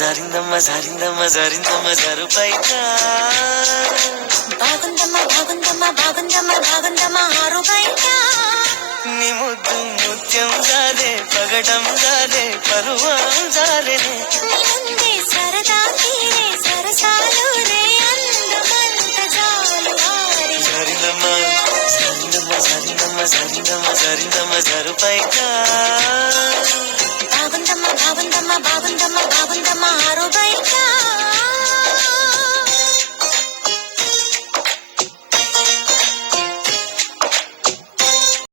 జారిందమ్మ జారిందమ్మ జారిందమ్మ జరుపైగా బాగుందమ్మా బాగుందమ్మా బాగుందమ్మా బాగుందమ్మా ఆరు బయట నీ ముద్దు ముత్యం జారే పగడం జారే పరువం జారే ముందే సరదా తీరే సరసాలు రే అందమంత జాలు వారే జారిందమ్మ జారిందమ్మ జారిందమ్మ జారిందమ్మ జారిందమ్మ జరుపైగా బాగుందమ్మా బాగుందమ్మా